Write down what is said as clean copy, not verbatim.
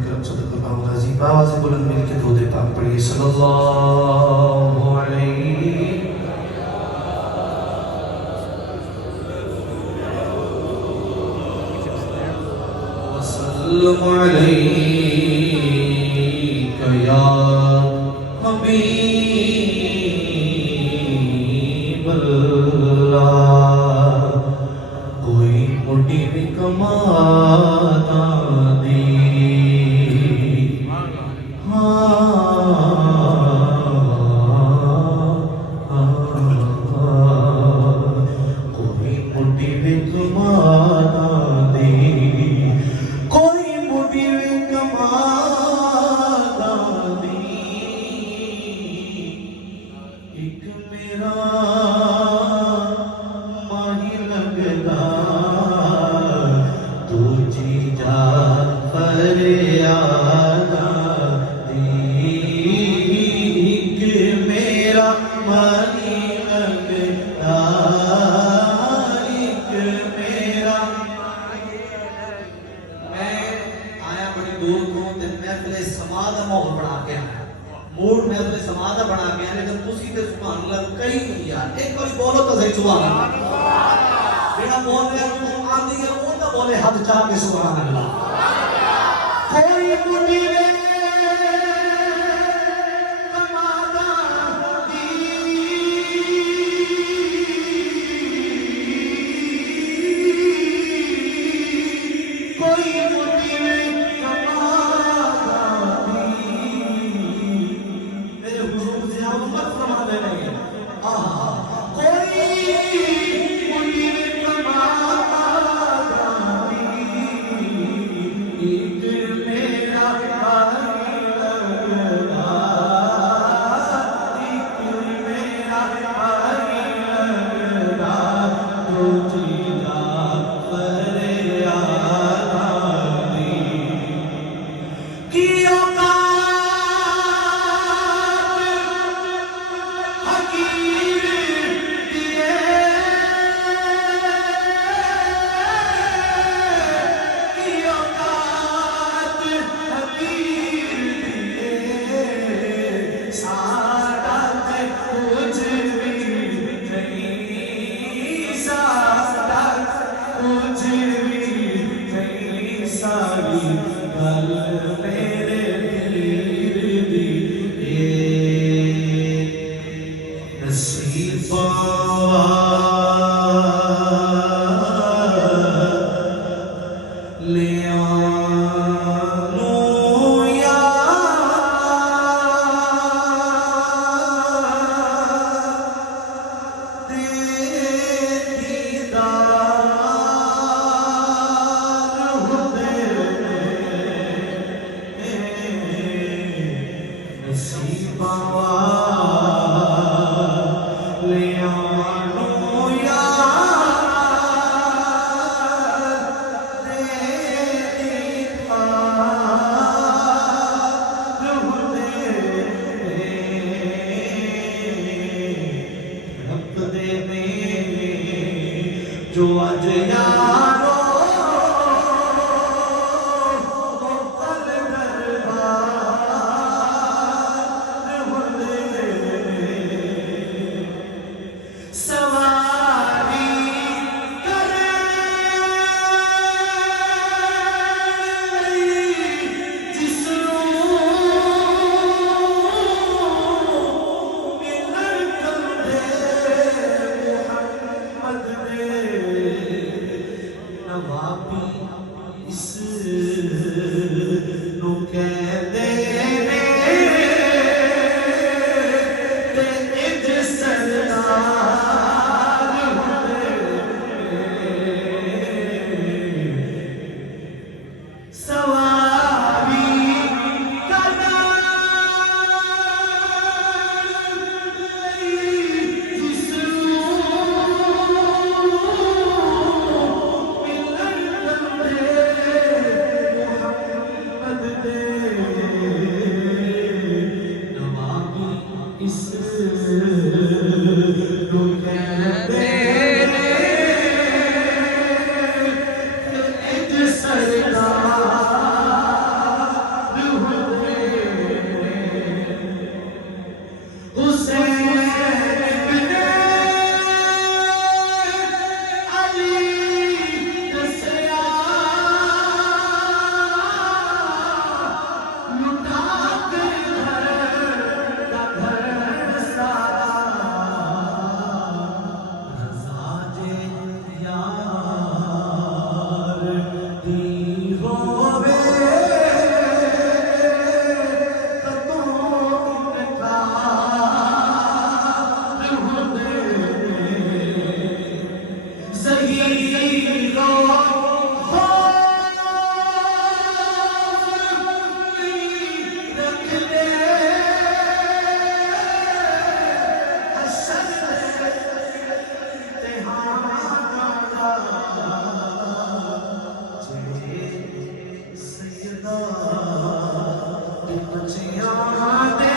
अकरम सल्लल्लाहु अलैहि बात से बुलंद मिल के दो पाक पढ़िए सल्लल्लाहु अलैहि वसल्लम अलैका या हबीबल्लाह। कोई मोटिव कमाता दी कोई मोटिव कमाता दी कोई मोटिव कमाता दी एक मेरा माही लगदा तू जी जा फरियादा दी एक मेरा माही लगदा एक मेरा। मैं आया बड़ी दूर को ते महफिल समा दा माहौल बना के आया, मूड महफिल समा दा बना के आया, लेकिन तुसी ते सुभान अल्लाह कई नहीं यार, एक बार बोलो तो सही सुभान अल्लाह। जेड़ा बोल रहा है आंदी है वो तो बोले हाथ चाह के सुभान अल्लाह। कोई मुझे कमादा दी कोई मुझे कमादा दी मेरे हुजूर से हम मत फरमा देने कोई मुझे कमादा दी एक मेरा भाई लगदा एक मेरा भाई लगदा तू जीदा फरियादा दी की औकात हकीर दिए की औकात हकीर दिए सादा ते कुछ भी नहीं सादा कुछ भी नहीं सारी गल मेरे दिल दी नसीबा ले आनो यार दे दीदार हुदे नसीबा ले आनो यार दे दीदार हुदे रब दे ने जो अज यारो वो कल दरबार हुदे सवारी करे जिसनों मिलन कंदे मुहम्मद दे मचिया